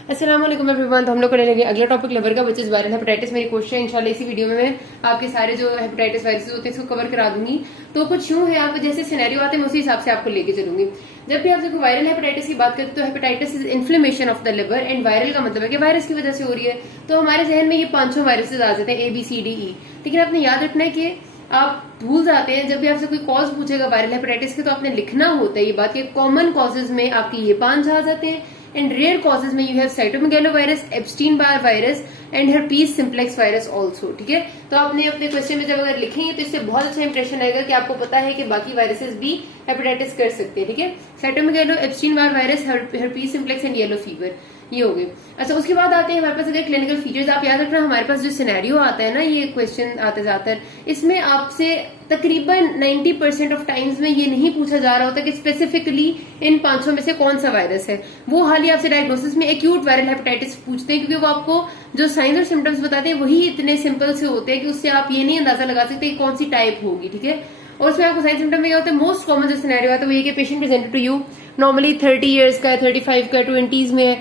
अस्सलाम वालेकुम एवरीवन। तो हम लोग करेंगे अगला टॉपिक लिवर का, विच इज वायरल हेपेटाइटिस। मेरी कोशिश है इंशाल्लाह इसी वीडियो में मैं आपके सारे जो हेपेटाइटिस वायरसेस होते हैं इसको कवर करा दूंगी। तो कुछ यूं है, आप जैसे सिनेरियो आते हैं मैं उसी हिसाब से आपको लेके चलूंगी। जब भी आप देखो वायरल हेपेटाइटिस की बात करते हैं तो hepatitis is inflammation of the liver, and viral का मतलब है कि वायरस की वजह से हो रही है। तो हमारे जहन में ये 500 वायरसेस आ जाते हैं, ABCDE। लेकिन आपने याद रखना है कि आप भूल जाते हैं जब भी आपसे कोई कॉज पूछेगा वायरल हेपेटाइटिस के, तो आपने लिखना होता है ये बात कि कॉमन कॉजेज में आपके ये 5 आ जाते हैं, एंड रेयर कॉजेज में you have cytomegalovirus, Epstein Barr virus and herpes simplex virus also. ठीक है, तो आपने अपने क्वेश्चन में जब अगर लिखेंगे तो इससे बहुत अच्छा इंप्रेशन आएगा कि आपको पता है कि बाकी वायरसेस भी हेपेटाइटिस कर सकते हैं। ठीक है, cytomegalo, Epstein Barr virus, herpes simplex and yellow fever, ये हो गए। अच्छा, उसके बाद आते हैं हमारे पास अगर क्लिनिकल फीचर्स। आप याद रखना हमारे पास जो सिनेरियो आता है ना, ये क्वेश्चन आते जाते हैं, इसमें आपसे तकरीबन 90% ऑफ टाइम्स में ये नहीं पूछा जा रहा होता कि स्पेसिफिकली इन 500 में से कौन सा वायरस है। वो हाल ही आपसे डायग्नोसिस में एक्यूट वायरल हेपेटाइटिस पूछते हैं, क्योंकि वो आपको जो साइंस और सिम्टम्स बताते हैं वही इतने सिंपल से होते हैं कि उससे आप ये नहीं अंदाजा लगा सकते कि कौन सी टाइप होगी। ठीक है, और उसमें आपको साइंस सिम्टम में क्या होता है, मोस्ट कॉमन जो सिनेरियो है तो वो ये कि patient presented to you normally 30 years का है, 35 का, 20s में है,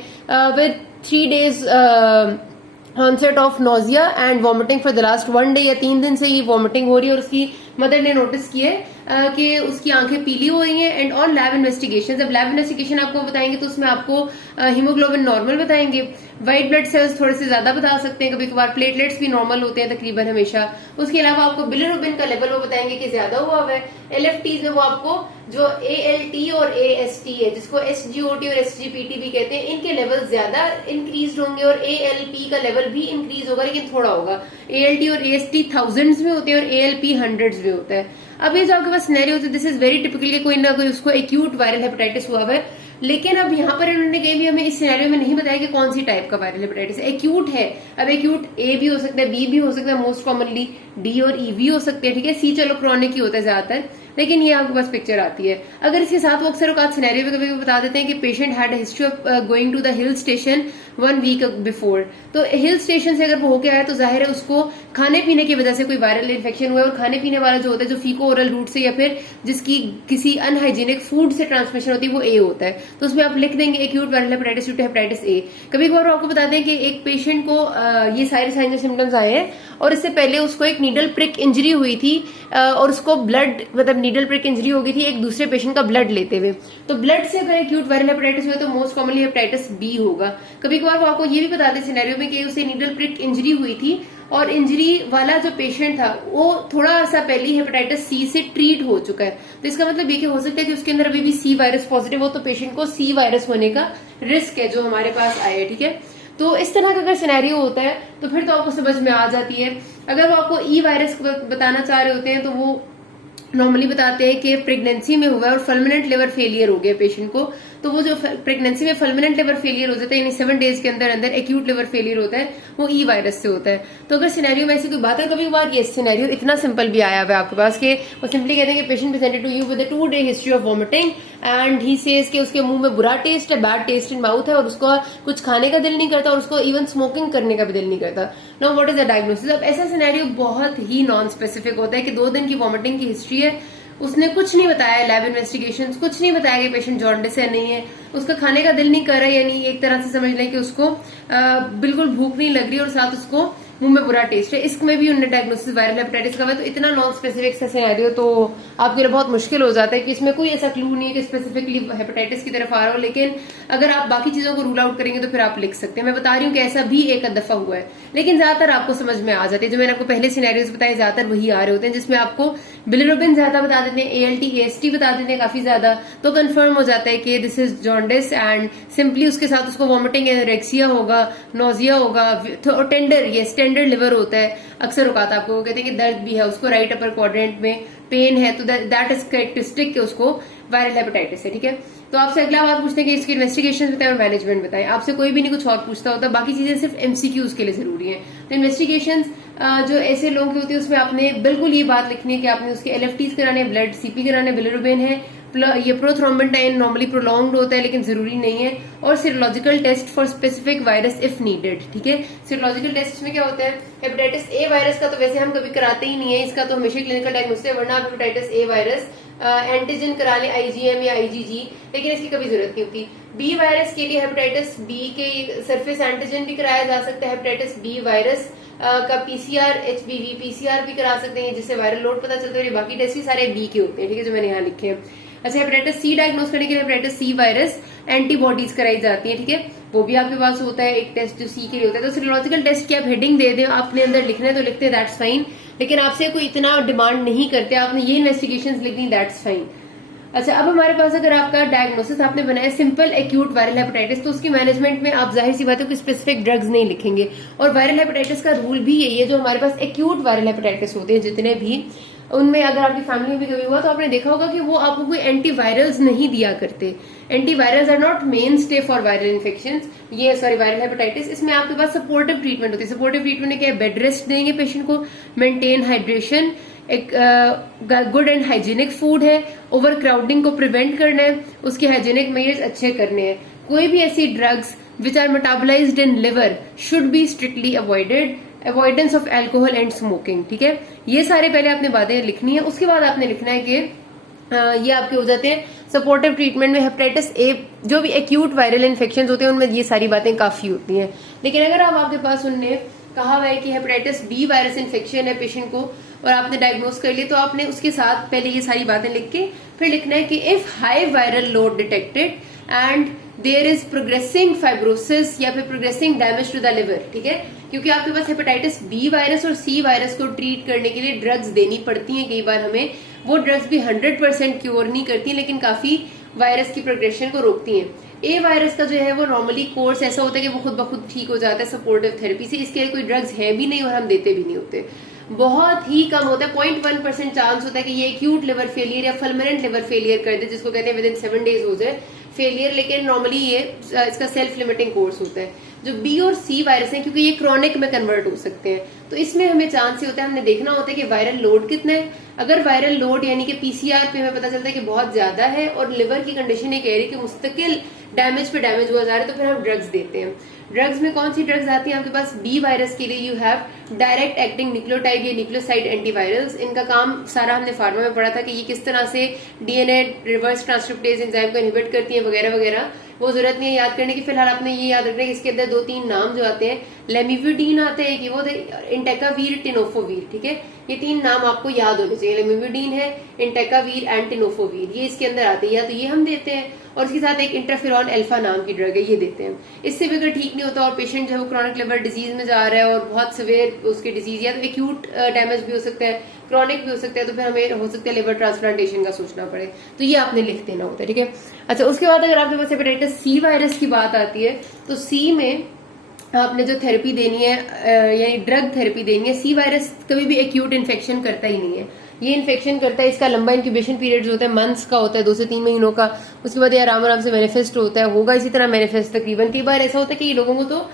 with 3 days onset of nausea and vomiting for the last 1 day, या 3 दिन से ये वॉमिटिंग हो रही है और उसकी मदर ने नोटिस किया है कि उसकी आंखें पीली हो रही हैं। एंड ऑन लैब इन्वेस्टिगेशन, जब लैब इन्वेस्टिगेशन आपको बताएंगे तो उसमें आपको हीमोग्लोबिन नॉर्मल बताएंगे, व्हाइट ब्लड सेल्स थोड़े से ज्यादा बता सकते हैं, कभी कभार प्लेटलेट्स भी नॉर्मल होते हैं तकरीबन हमेशा। उसके अलावा आपको बिलिरुबिन का लेवल वो बताएंगे कि ज्यादा हुआ है। LFTs में वो आपको जो ALT और AST है, जिसको SGOT और SGPT भी कहते हैं, इनके लेवल ज्यादा इंक्रीज होंगे और ALP का लेवल भी इंक्रीज होगा, लेकिन थोड़ा होगा। ALT और AST थाउजेंड्स में होते हैं और ALP हंड्रेड्स में होता है। अब ये जो आपके पास सिनेरियो होता है, दिस इज वेरी टिपिकल कि कोई ना कोई उसको एक्यूट वायरल हेपेटाइटिस हुआ है। लेकिन अब यहाँ पर इन्होंने कहीं भी हमें इस सिनेरियो में नहीं बताया कि कौन सी टाइप का वायरल हेपेटाइटिस है। एक्यूट है, अब एक्यूट A भी हो सकता है, B भी हो सकता है, मोस्ट कॉमनली D और E भी हो सकते हैं। ठीक है, C चलो क्रॉनिक ही होता है ज्यादातर, लेकिन ये आपके पास पिक्चर आती है। अगर इसके साथ वो अक्सर औकात सिनेरियो में कभी बता देते हैं कि patient had history of going to the hill station 1 week before, तो हिल स्टेशन से अगर वो होके आया तो जाहिर है उसको खाने पीने की वजह से कोई वायरल इन्फेक्शन हुआ है, और खाने पीने वाला जो होता है जो फीको ओरल रूट से या फिर जिसकी किसी अनहाइजीनिक फूड से ट्रांसमिशन होती है वो A होता है। तो उसमें आप लिख देंगे acute viral hepatitis due to hepatitis A। कभी कभार आपको बताते हैं कि एक पेशेंट को ये सारे साइन और सिम्टम्स आए हैं और इससे पहले उसको एक नीडल प्रिक इंजरी हुई थी, और उसको ब्लड मतलब नीडल प्रिक इंजरी हो गई थी एक दूसरे पेशेंट का ब्लड लेते हुए। तो ब्लड से अगर एक्यूट वायरल हेपेटाइटिस हुए तो मोस्ट कॉमनली हेपेटाइटिस B होगा। कभी कभार वो आपको ये भी बताते हैं सिनेरियो में कि उसे नीडल प्रिक इंजरी हुई थी और इंजरी वाला जो पेशेंट था वो थोड़ा अर्सा पहले ही हेपेटाइटिस C से ट्रीट हो चुका है। तो इसका मतलब ये कि हो सकता है कि उसके अंदर अभी भी C वायरस पॉजिटिव हो, तो पेशेंट को C वायरस होने का रिस्क है जो हमारे पास आया है। ठीक है, तो इस तरह का अगर सिनेरियो होता है तो फिर तो आपको समझ में आ जाती है। अगर वो आपको E वायरस बताना चाह रहे होते हैं तो वो नॉर्मली बताते हैं कि प्रेगनेंसी में हुआ है और फल्मिनेंट लिवर फेलियर हो गया पेशेंट को, तो वो जो प्रेगनेंसी में फल्मिनेंट लिवर फेलियर हो जाता है, यानी 7 days के अंदर अंदर एक्यूट लिवर फेलियर होता है, वो E वायरस से होता है। तो अगर सिनेरियो में ऐसी कोई बात है, कभी बार ये सिनेरियो इतना सिंपल भी आया हुआ है आपके पास कि वो सिंपली कहते हैं कि patient presented to you with a 2 day history of vomiting and he says कि उसके मुंह में बुरा टेस्ट है, बैड टेस्ट इन माउथ है, और उसको कुछ खाने का दिल नहीं करता और उसको इवन स्मोकिंग करने का भी दिल नहीं करता। Now what is the diagnosis? अब ऐसा सिनेरियो बहुत ही नॉन स्पेसिफिक होता है कि 2 दिन की वॉमिटिंग की हिस्ट्री है, उसने कुछ नहीं बताया, लैब इन्वेस्टिगेशंस कुछ नहीं बताया कि पेशेंट जॉन्डिस है नहीं है, उसका खाने का दिल नहीं कर रहा है, यानी एक तरह से समझ लें कि उसको बिल्कुल भूख नहीं लग रही और साथ उसको मुंह में बुरा टेस्ट है। इसमें भी उन्होंने डायग्नोसिस वायरल हेपेटाइटिस का हुआ। तो इतना नॉन स्पेसिफिक सा सिनेरियो तो आपके लिए बहुत मुश्किल हो जाता है कि इसमें कोई ऐसा क्लू नहीं है कि स्पेसिफिकली हेपेटाइटिस की तरफ आ रहा हो। लेकिन अगर आप बाकी चीजों को रूल आउट करेंगे तो फिर आप लिख सकते हैं। मैं बता रही हूँ कि ऐसा भी एक दफा हुआ है, लेकिन ज्यादातर आपको समझ में आ जाती है। जो मैंने आपको पहले सिनेरियोज बताए ज्यादातर वही आ रहे होते हैं जिसमें आपको बिलिरुबिन ज्यादा बता देते हैं, ALT AST बता देते हैं काफी ज्यादा, तो कंफर्म हो जाता है कि this is jaundice, and simply उसके साथ उसको वॉमिटिंग, एनोरेक्सिया होगा, नोजिया होगा, टेंडर, ये स्टैंडर्ड लिवर होता है। अक्सर औकात आपको कहते हैं कि दर्द भी है, उसको राइट अपर क्वाड्रेंट में पेन है, तो दैट इज कैरेक्टरिस्टिक कि उसको वायरल हेपेटाइटिस है। ठीक है, तो आपसे अगला बात पूछते हैं कि इसकी इन्वेस्टिगेशन बताएं और मैनेजमेंट बताएं। आपसे कोई भी नहीं कुछ और पूछता होता, बाकी चीजें सिर्फ MCQs के लिए जरूरी है। तो इन्वेस्टिगेशन जो ऐसे लोगों की होती है उसमें आपने बिल्कुल ये बात लिखनी है कि आपने उसके LFTs कराने, ब्लड CP कराने, बिलिरुबिन है, ये प्रोथ्रोम्बेटाइन नॉर्मली प्रोलॉन्ग्ड होता है लेकिन जरूरी नहीं है, और serological test for specific virus if needed. ठीक है, सीरोलॉजिकल टेस्ट में क्या होता है, हेपेटाइटिस A वायरस का तो वैसे हम कभी कराते ही नहीं है, इसका तो हमेशा क्लिनिकल डायग्नोसिस है, वरना आप हेपेटाइटिस A वायरस एंटीजन करा लें IgM या IgG, लेकिन इसकी कभी जरूरत नहीं होती। बी वायरस के लिए हेपेटाइटिस बी के सरफेस एंटीजन भी कराया जा सकता है। हेपेटाइटिस बी वायरस का PCR HBV PCR भी करा सकते हैं, जिससे वायरल लोड पता चलता है। बाकी टेस्ट भी सारे बी के होते हैं, ठीक है, जो मैंने यहाँ लिखे हैं। अच्छा, हेपेटाइटिस सी डायग्नोस करने के लिए हेपेटाइटिस सी वायरस एंटीबॉडीज कराई जाती है, ठीक है, वो भी आपके पास होता है एक टेस्ट जो सी के लिए होता है। तो सीरोलॉजिकल टेस्ट की आप हेडिंग दे दें, आपने अंदर लिखना है तो लिखते हैं, दैट्स फाइन, लेकिन आपसे कोई इतना डिमांड नहीं करते, आपने ये इन्वेस्टिगेशन लिख दी, दैट्स फाइन। अच्छा, अब हमारे पास अगर आपका डायग्नोसिस आपने बनाया सिंपल एक्यूट वायरल हेपेटाइटिस, तो उसकी मैनेजमेंट में आप जाहिर सी बात है कि स्पेसिफिक ड्रग्स नहीं लिखेंगे। और वायरल हेपेटाइटिस का रूल भी यही है, जो हमारे पास एक्यूट वायरल हेपेटाइटिस होते हैं जितने भी, उनमें अगर आपकी फैमिली में भी कभी हुआ तो आपने देखा होगा कि वो आपको कोई एंटीवायरल्स नहीं दिया करते। Antivirals are not mainstay for viral infection, ये सॉरी वायरल हेपेटाइटिस। इसमें आपके पास सपोर्टिव ट्रीटमेंट होती है। सपोर्टिव ट्रीटमेंट में क्या है, बेड रेस्ट देंगे पेशेंट को, मेंटेन हाइड्रेशन, एक गुड एंड हाइजीनिक फूड है, ओवर क्राउडिंग को प्रिवेंट करना है, उसके हाइजीनिक मेजर्स अच्छे करने हैं। कोई भी ऐसी drugs which are metabolised in liver should be strictly avoided, avoidance of alcohol and smoking, ठीक है। ये सारे पहले आपने बातें लिखनी है। उसके बाद आपने लिखना है कि ये आपके हो जाते हैं सपोर्टिव ट्रीटमेंट में। हेपेटाइटिस ए जो भी एक्यूट वायरल इन्फेक्शन होते हैं उनमें ये सारी बातें काफी होती हैं। लेकिन अगर आपके पास उनने कहा हुआ है कि हेपेटाइटिस बी वायरस इन्फेक्शन है पेशेंट को और आपने डायग्नोस कर लिया, तो आपने उसके साथ पहले ये सारी बातें लिख के फिर लिखना है कि if high viral load detected and there is progressing fibrosis या फिर progressing damage to the liver, ठीक है, क्योंकि आपके पास हेपेटाइटिस बी वायरस और सी वायरस को ट्रीट करने के लिए ड्रग्स देनी पड़ती हैं। कई बार हमें वो ड्रग्स भी 100% क्योर नहीं करती, लेकिन काफी वायरस की प्रोग्रेशन को रोकती हैं। ए वायरस का जो है वो नॉर्मली कोर्स ऐसा होता है कि वो खुद ब खुद ठीक हो जाता है सपोर्टिव थेरेपी से, इसके लिए कोई ड्रग्स है भी नहीं और हम देते भी नहीं होते। बहुत ही कम होता है, 0.1% चांस होता है कि ये एक्यूट लिवर फेलियर या फल्मिनेंट लिवर फेलियर कर दे, जिसको कहते हैं विद इन 7 days हो जाए फेलियर, लेकिन नॉर्मली ये इसका सेल्फ लिमिटिंग कोर्स होता है। जो बी और सी वायरस है, क्योंकि ये क्रॉनिक में कन्वर्ट हो सकते हैं, तो इसमें हमें चांस होता है, हमने देखना होता है कि वायरल लोड कितना है। अगर वायरल लोड यानी कि PCR पे हमें पता चलता है कि बहुत ज्यादा है और लिवर की कंडीशन ये कह रही है कि मुस्तकिल डैमेज पे डैमेज हुआ जा रहा है, तो फिर हम ड्रग्स देते हैं। ड्रग्स में कौन सी ड्रग्स आती हैं आपके पास? बी वायरस के लिए you have direct acting nucleotide या न्यूक्लियोसाइड एंटीवायरल्स। इनका काम सारा हमने फार्मा में पढ़ा था कि ये किस तरह से DNA रिवर्स ट्रांसक्रिप्टेज एंजाइम को इनहिबिट करती है वगैरह वगैरह, वो जरूरत नहीं है याद करने की। फिलहाल आपने ये याद रखना है कि इसके अंदर 2-3 नाम जो आते हैं, लेमिविडीन आते हैं कि वो इंटेकावीर, टिनोफोवीर, ठीक है, ये 3 नाम आपको याद होने चाहिए। लेमिविडीन है, इंटेकावीर एंड टिनोफोवीर, ये इसके अंदर आते हैं, या तो ये हम देते हैं और इसके साथ एक इंटरफेरॉन अल्फा नाम की ड्रग है, ये देते हैं। इससे भी अगर ठीक नहीं होता और पेशेंट जो है वो क्रॉनिक लिवर डिजीज में जा रहा है और बहुत सिवियर उसकी डिजीज, या तो एक्यूट डैमेज भी हो सकता है, क्रॉनिक भी हो सकता है, तो फिर हमें हो सकता है लिवर ट्रांसप्लांटेशन का सोचना पड़े, तो ये आपने लिख देना होता है, ठीक है। अच्छा, उसके बाद अगर आपके पास हेपेटाइटिस सी वायरस की बात आती है, तो सी में आपने जो थेरेपी देनी है यानी ड्रग थेरेपी देनी है। सी वायरस कभी भी एक्यूट इन्फेक्शन करता ही नहीं है, ये इन्फेक्शन करता है, इसका लंबा इंक्यूबेशन पीरियड जो होता है मंथ्स का होता है, 2 से 3 महीनों का। उसके बाद ये आराम आराम से मैनिफेस्ट होता है, होगा इसी तरह मैनिफेस्ट तकरीबन। कई बार ऐसा होता है कि ये लोगों को तो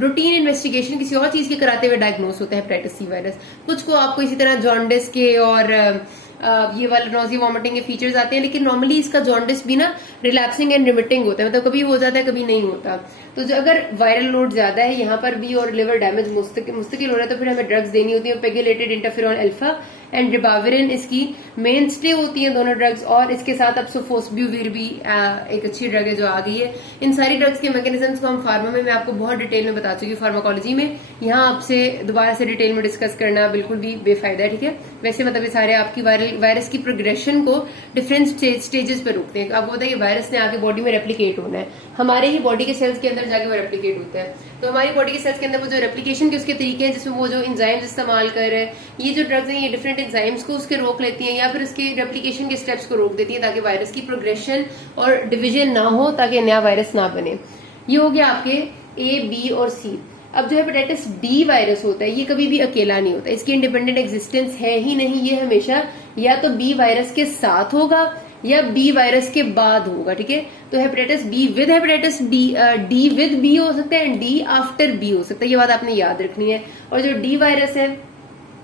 रूटीन इन्वेस्टिगेशन किसी और चीज के कराते हुए डायग्नोस होता है हेपेटाइटिस सी वायरस। कुछ को आपको इसी तरह जॉन्डिस के और ये वाला नॉजिया वॉमिटिंग के फीचर्स आते हैं, लेकिन नॉर्मली इसका जॉन्डिस भी ना रिलैप्सिंग एंड रिमिटिंग होता है, मतलब कभी हो जाता है कभी नहीं होता। तो जो अगर वायरल लोड ज्यादा है यहाँ पर भी और लिवर डैमेज मुस्तकिल हो रहा है, तो फिर हमें ड्रग्स देनी होती है। पेगुलेटेड इंटरफेरॉन अल्फा एंड रिबाविरिन इसकी मेन स्टे होती है दोनों ड्रग्स, और इसके साथ अब सोफोस्ब्यूविर भी एक अच्छी ड्रग है जो आ गई है। इन सारी ड्रग्स के मैकेनिज्म्स को हम फार्मा में मैं आपको बहुत डिटेल में बता चुकी हूँ फार्माकोलॉजी में, यहाँ आपसे दोबारा से डिटेल में डिस्कस करना बिल्कुल भी बेफायदा है, ठीक है। वैसे मतलब ये सारे आपकी वायरस की प्रोग्रेशन को डिफरेंट स्टेजेस पे रोकते हैं। आपको पता है कि वायरस ने आगे बॉडी में रेप्लिकेट होना है, हमारे ही बॉडी के सेल्स के अंदर जाके वो रेप्लिकेट होता है। तो हमारी बॉडी के सेल्स के अंदर वो जो रेप्लिकेशन के उसके तरीके हैं, जिसमें वो जो एंजाइम्स इस्तेमाल कर रहे हैं, ये जो ड्रग्स हैं ये डिफरेंट एंजाइम्स को उसके रोक लेती हैं या फिर उसके रेप्लिकेशन के स्टेप्स को रोक देती है, ताकि वायरस की प्रोग्रेशन और डिवीजन ना हो, ताकि नया वायरस ना बने। ये हो गया आपके ए, बी और सी। अब जो हेपेटाइटिस डी वायरस होता है ये कभी भी अकेला नहीं होता, इसकी इंडिपेंडेंट एग्जिस्टेंस है ही नहीं। ये हमेशा या तो बी वायरस के साथ होगा या बी वायरस के बाद होगा, ठीक है। तो hepatitis B with hepatitis D with B हो सकता है एंड डी आफ्टर बी हो सकता है, ये बात आपने याद रखनी है। और जो डी वायरस है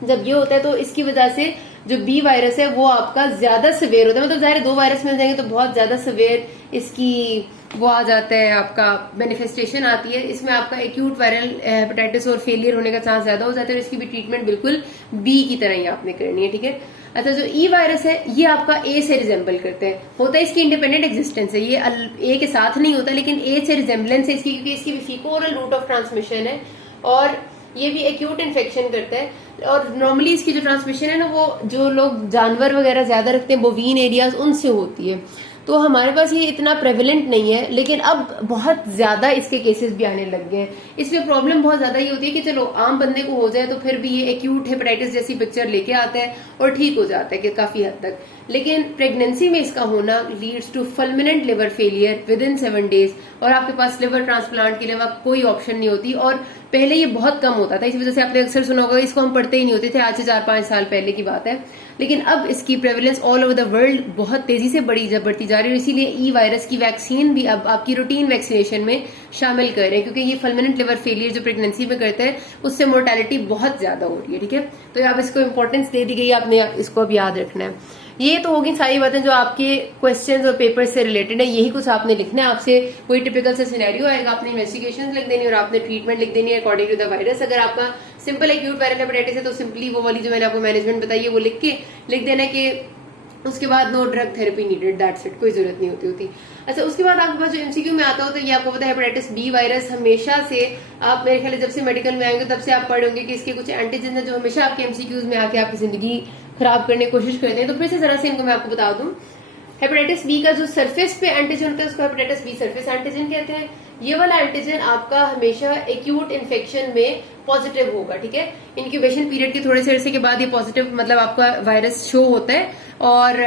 जब ये होता है तो इसकी वजह से जो बी वायरस है वो आपका ज्यादा सिवियर होता है, मतलब जाहिर 2 वायरस मिल जाएंगे तो बहुत ज्यादा सिवियर इसकी वो आ जाता है, आपका मैनिफेस्टेशन आती है, इसमें आपका एक्यूट वायरल हेपेटाइटिस और फेलियर होने का चांस ज्यादा हो जाता है। इसकी भी ट्रीटमेंट बिल्कुल बी की तरह ही आपने करनी है, ठीक है। अच्छा, जो ई वायरस है ये आपका ए से रिजेंबल करते हैं, होता है इसकी इंडिपेंडेंट एग्जिस्टेंस है, ये ए के साथ नहीं होता, लेकिन ए से रिजेंबलेंस है इसकी, क्योंकि इसकी भी फीको-ओरल रूट ऑफ ट्रांसमिशन है और ये भी एक्यूट इन्फेक्शन करता है। और नॉर्मली इसकी जो ट्रांसमिशन है ना, वो जो लोग जानवर वगैरह ज्यादा रखते हैं, बोवीन एरियाज, उनसे होती है। तो हमारे पास ये इतना प्रेवलेंट नहीं है, लेकिन अब बहुत ज्यादा इसके केसेस भी आने लग गए हैं। इसमें प्रॉब्लम बहुत ज्यादा ये होती है कि चलो आम बंदे को हो जाए तो फिर भी ये एक्यूट हेपेटाइटिस जैसी पिक्चर लेके आता है और ठीक हो जाता है कि काफी हद तक, लेकिन प्रेगनेंसी में इसका होना leads to fulminant liver failure within 7 days, और आपके पास लिवर ट्रांसप्लांट के लिए कोई ऑप्शन नहीं होती। और पहले ये बहुत कम होता था, इस वजह से आपने अक्सर सुना होगा, इसको हम पढ़ते ही नहीं होते थे, आज से 4-5 साल पहले की बात है। लेकिन अब इसकी prevalence all over the world बहुत तेजी से बढ़ती जा रही है, इसीलिए ई वायरस की वैक्सीन भी अब आपकी रूटीन वैक्सीनेशन में शामिल कर रहे हैं, क्योंकि ये फुलमिनेंट लिवर फेलियर जो प्रेगनेंसी में करता है उससे मोर्टेलिटी बहुत ज्यादा हो रही है, ठीक है। तो आप इसको इंपॉर्टेंस दे दी गई, आपने इसको अब याद रखना है। ये तो होगी सारी बातें जो आपके क्वेश्चंस और पेपर से रिलेटेड है, यही कुछ आपने लिखना है। आपसे कोई टिपिकल सा सिनेरियो आएगा, आपने इन्वेस्टिगेशंस लिख देनी और आपने ट्रीटमेंट लिख देनी है अकॉर्डिंग टू द वायरस। अगर आपका सिंपल एक्यूट वायरल हेपेटाइटिस है तो सिंपली वो वाली जो मैंने आपको मैनेजमेंट बताई है वो लिख देना कि उसके बाद no drug therapy needed, that's it, कोई जरूरत नहीं होती। अच्छा, उसके बाद आपके पास जो एमसीक्यू में आता हो तो ये आपको पता है हेपेटाइटिस बी वायरस हमेशा से, आप मेरे ख्याल जब से मेडिकल में आएंगे तब से आप पढ़ोगे कि इसके कुछ एंटीजन है जो हमेशा आपके एमसीक्यूज में आके आपकी जिंदगी खराब करने की कोशिश करते हैं। तो फिर से जरा से इनको मैं आपको बता दूं, हेपेटाइटिस बी का जो सरफेस पे एंटीजन होता है उसको हेपेटाइटिस बी सरफेस एंटीजन कहते हैं। ये वाला एंटीजन आपका हमेशा एक्यूट इन्फेक्शन में पॉजिटिव होगा, ठीक है। इंक्यूबेशन पीरियड के थोड़े से अरसे के बाद ये पॉजिटिव मतलब आपका वायरस शो होता है और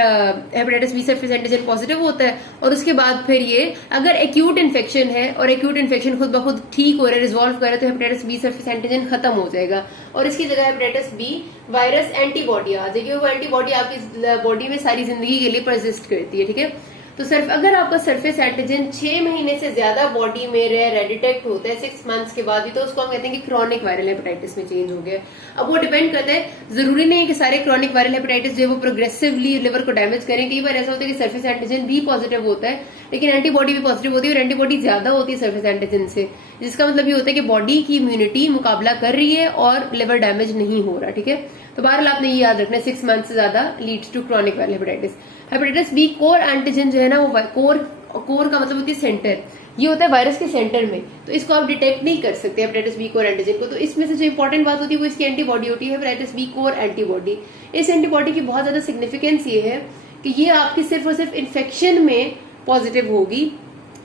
hepatitis B surface antigen positive होता है, और उसके बाद फिर ये अगर एक्यूट इन्फेक्शन है और एक्यूट इन्फेक्शन खुद ब खुद ठीक हो रहा है, रिजॉल्व कर रहा है, तो हेपेटाइटिस बी सरफेस एंटीजन खत्म हो जाएगा और इसकी जगह हेपेटाइटिस बी वायरस एंटीबॉडी आ जाएगी। वो एंटीबॉडी आपकी बॉडी में सारी जिंदगी के लिए परसिस्ट करती है, ठीक है। तो सिर्फ अगर आपका सरफेस एंटीजन 6 महीने से ज्यादा बॉडी में रह डिटेक्ट होता है 6 मंथ्स के बाद भी, तो उसको हम कहते हैं कि क्रॉनिक वायरल हेपेटाइटिस में चेंज हो गया। अब वो डिपेंड करता है, जरूरी नहीं है कि सारे क्रॉनिक वायरल हेपेटाइटिस जो है वो प्रोग्रेसिवली लिवर को डैमेज करें। कई बार ऐसा होता है कि सरफेस एंटीजन भी पॉजिटिव होता है लेकिन एंटीबॉडी भी पॉजिटिव होती है, और एंटीबॉडी ज्यादा होती है सरफेस एंटीजन से, जिसका मतलब ये होता है कि बॉडी की इम्यूनिटी मुकाबला कर रही है और लिवर डैमेज नहीं हो रहा, ठीक है। तो बहरहाल आपने ये याद रखना है 6 मंथ से ज्यादा leads to chronic viral hepatitis. Hepatitis B core antigen जो है ना, वो कोर का मतलब होती है सेंटर, ये होता है वायरस के सेंटर में, तो इसको आप डिटेक्ट नहीं कर सकते हेपेटाइटिस बी कोर एंटीजन को। तो इसमें से जो इंपॉर्टेंट बात होती है वो इसकी एंटीबॉडी होती है, हेपेटाइटिस बी कोर एंटीबॉडी। इस एंटीबॉडी की बहुत ज्यादा सिग्निफिकेंस ये है कि ये आपकी सिर्फ और सिर्फ इन्फेक्शन में पॉजिटिव होगी।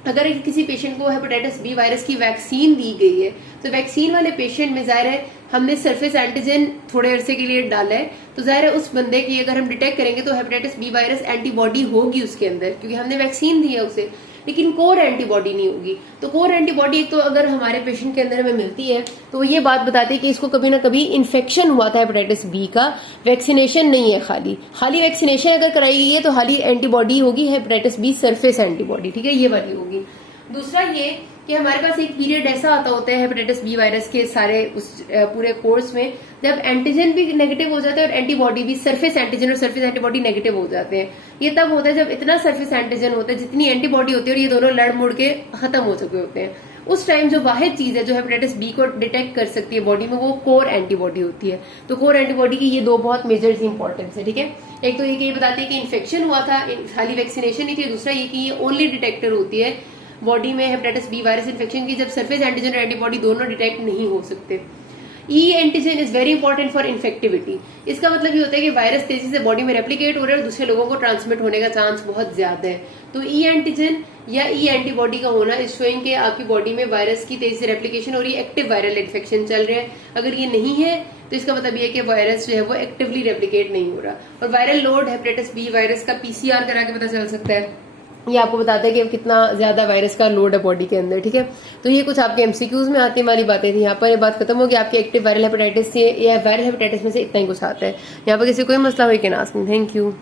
अगर किसी पेशेंट को हेपेटाइटिस बी वायरस की वैक्सीन दी गई है तो वैक्सीन वाले पेशेंट में जाहिर है हमने सरफेस एंटीजन थोड़े अरसे के लिए डाला है, तो जाहिर है उस बंदे की अगर हम डिटेक्ट करेंगे तो हेपेटाइटिस बी वायरस एंटीबॉडी होगी उसके अंदर, क्योंकि हमने वैक्सीन दी है उसे, लेकिन कोर एंटीबॉडी नहीं होगी। तो कोर एंटीबॉडी तो अगर हमारे पेशेंट के अंदर हमें मिलती है तो ये बात बताती है कि इसको कभी ना कभी इन्फेक्शन हुआ था हेपेटाइटिस बी का, वैक्सीनेशन नहीं है, खाली वैक्सीनेशन अगर कराई गई है तो खाली एंटीबॉडी होगी हेपेटाइटिस बी सरफेस एंटीबॉडी, ठीक है, ये वाली होगी। दूसरा ये कि हमारे पास एक पीरियड ऐसा आता होता है हेपेटाइटिस बी वायरस के सारे उस पूरे कोर्स में जब एंटीजन भी नेगेटिव हो जाता है और एंटीबॉडी भी, सरफेस एंटीजन और सरफेस एंटीबॉडी नेगेटिव हो जाते हैं। ये तब होता है जब इतना सरफेस एंटीजन होता है जितनी एंटीबॉडी होती है और ये दोनों लड़ मुड़ के खत्म हो चुके होते हैं। उस टाइम जो वाहिद चीज है जो हेपेटाइटिस बी को डिटेक्ट कर सकती है बॉडी में, वो कोर एंटीबॉडी होती है। तो कोर एंटीबॉडी की ये दो बहुत मेजर इंपॉर्टेंस है, ठीक है। एक तो ये बताती है कि इन्फेक्शन हुआ था, खाली वैक्सीनेशन नहीं थी। दूसरा ये कि ये ओनली डिटेक्टर होती है बॉडी में हेपेटाइटिस बी वायरस इन्फेक्शन की जब सरफेस एंटीजन और एंटीबॉडी दोनों डिटेक्ट नहीं हो सकते। E antigen is very important for infectivity. इसका मतलब ये होता है कि वायरस तेजी से बॉडी में रेप्लिकेट हो रहा है और दूसरे लोगों को ट्रांसमिट होने का चांस बहुत ज्यादा है। तो ई एंटीजन या ई एंटीबॉडी का होना इज शोइंग कि आपकी बॉडी में वायरस की तेजी से रेप्लिकेशन हो रही है, एक्टिव वायरल इन्फेक्शन चल रहा है। अगर ये नहीं है तो इसका मतलब ये कि वायरस जो है वो एक्टिवली रेप्लिकेट नहीं हो रहा। और viral load hepatitis B virus का पीसीआर करा के पता चल सकता है, ये आपको बताता है कि कितना ज्यादा वायरस का लोड है बॉडी के अंदर, ठीक है। तो ये कुछ आपके एमसीक्यूज में आने वाली बातें थी। यहाँ पर ये बात खत्म होगी आपके एक्टिव वायरल हेपेटाइटिस से या वायरल हेपेटाइटिस में से इतना ही कुछ आता है। यहाँ पर किसी कोई मसला हो can ask me. Thank you.